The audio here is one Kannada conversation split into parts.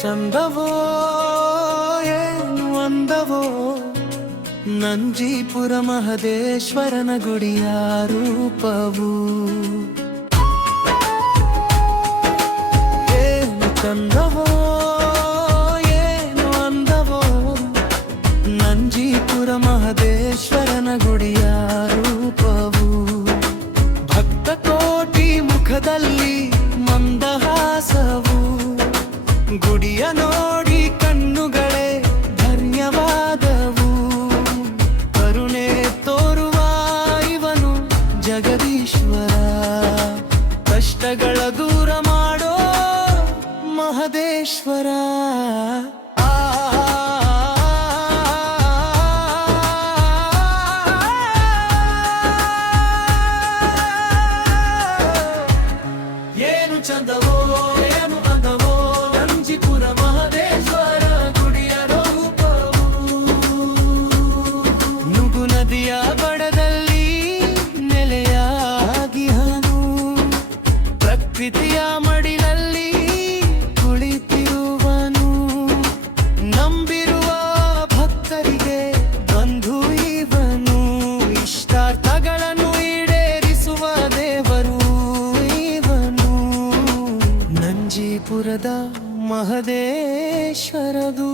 ಚಂದವೋ ಏನು ಅಂದವೋ ನಂಜೀಪುರ ಮಹದೇಶ್ವರನ ಗುಡಿಯ ರೂಪವು. ಏನು ಚಂದವೋ ಏನು ಅಂದವೋ ನಂಜೀಪುರ ಮಹದೇಶ್ವರನ ಗುಡಿಯ ರೂಪವು. ಭಕ್ತ ಕೋಟಿ ಮುಖದಲ್ಲಿ ಮಂದಹಾಸವು. ಗುಡಿಯ ನೋಡಿ ಕಣ್ಣುಗಳೇ ಧನ್ಯವಾದವು. ಕರುಣೆ ತೋರುವ ಇವನು ಜಗದೀಶ್ವರ. ಕಷ್ಟಗಳ ದೂರ ಮಾಡೋ ಮಹದೇಶ್ವರ. ಏನು ಚಂದವೋ ಏನು ಅಂದವೋ ನಂಜೀಪುರ ಮಹದೇಶ್ವರ ಗುಡಿಯ ರೂಪವು. ನುಗು ನದಿಯ ಬಡದಲ್ಲಿ ನೆಲೆಯಾಗಿಹನು. ಪ್ರಕೃತಿಯ ಮಡಿಲಲ್ಲಿ ಕುಳಿತಿರುವನು. ನಂಬಿರುವ ಭಕ್ತರಿಗೆ ಬಂಧು ಇವನು. ಇಷ್ಟಾರ್ಥಗಳನ್ನು ಈಡೇರಿಸುವ ದೇವರು ಇವನು. ನಂಜೀಪುರದ ಮಹದೇಶ್ವರದು.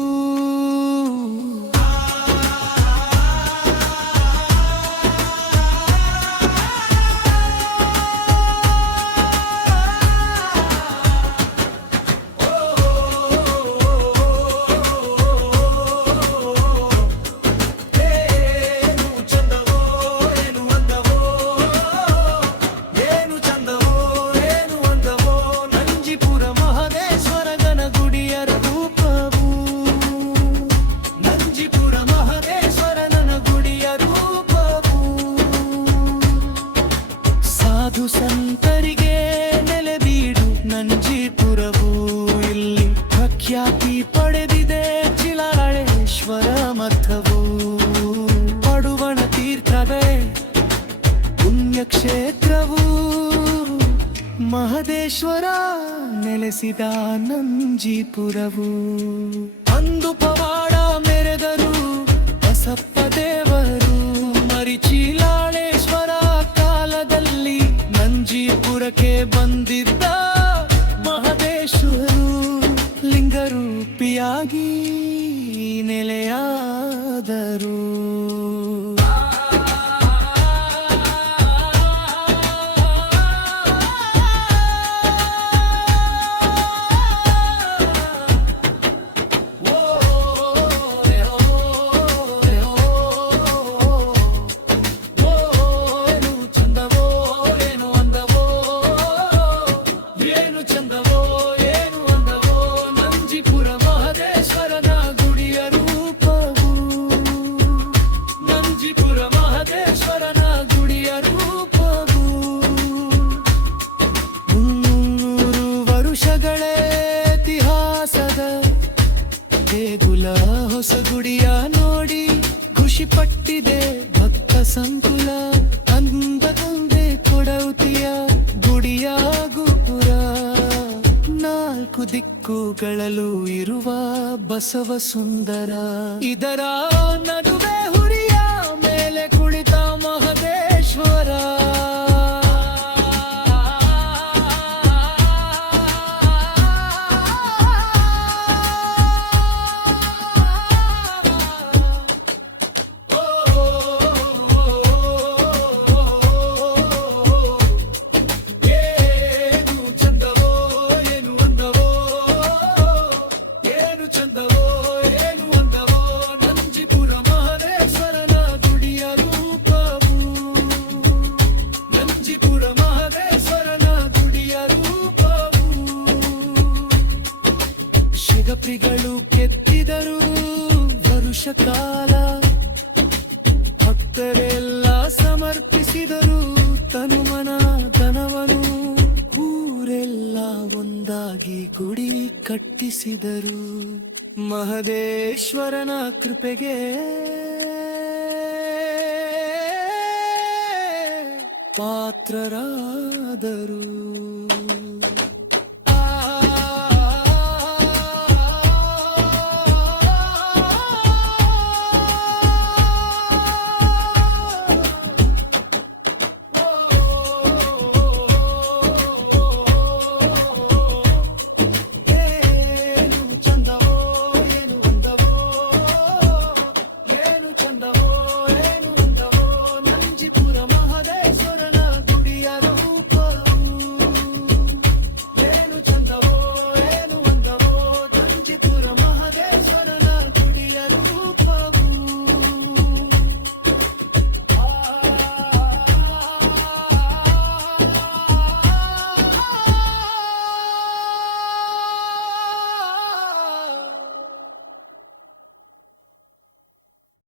ಸಂತರಿಗೆ ನೆಲೆಬೀಡು ನಂಜೀಪುರವು. ಇಲ್ಲಿ ಪ್ರಖ್ಯಾತಿ ಪಡೆದಿದೆ ಚಿಲಾಳೇಶ್ವರ ಮಠವು. ಪಡುವಣ ತೀರ್ಥವೇ ಪುಣ್ಯಕ್ಷೇತ್ರವು. ಮಹದೇಶ್ವರ ನೆಲೆಸಿದ ನಂಜೀಪುರವು. ಅಂದು ಪವಾಡ ಮೆರೆದರು ಬಸಪ್ಪ ದೇವರು. ಮರಿಚಿಲಾಳೇಶ್ವರ ಕಾಲದಲ್ಲಿ ನಂಜೀಪುರಕ್ಕೆ ಬಂದಿದ್ದ ಮಹದೇಶ್ವರು. ಲಿಂಗರೂಪಿಯಾಗಿ ನೆಲೆಯಾದರು. ದೇಗುಲ ಹೊಸ ಗುಡಿಯ ನೋಡಿ ಖುಷಿ ಪಟ್ಟಿದೆ ಭಕ್ತ ಸಂಕುಲ. ಅಂದಕೊಂಡೆ ಕೊಡೌತಿಯ ಗುಡಿಯ ಗೋಪುರ. ನಾಲ್ಕು ದಿಕ್ಕುಗಳಲ್ಲೂ ಇರುವ ಬಸವ ಸುಂದರ. ಇದರ ನಡುವೆ ಹುರಿಯ ಮೇಲೆ ಕುಳಿತ ಮಹದೇಶ್ವರ. ಚಂದವೋ ಏನು ಅಂದವೋ ನಂಜೀಪುರ ಹಾಕಿದರು ತನುಮನ ಧನವನು ಊರೆಲ್ಲ ಒಂದಾಗಿ ಗುಡಿ ಕಟ್ಟಿಸಿದರು ಮಹದೇಶ್ವರನ ಕೃಪೆಗೆ ಪಾತ್ರರಾದರು.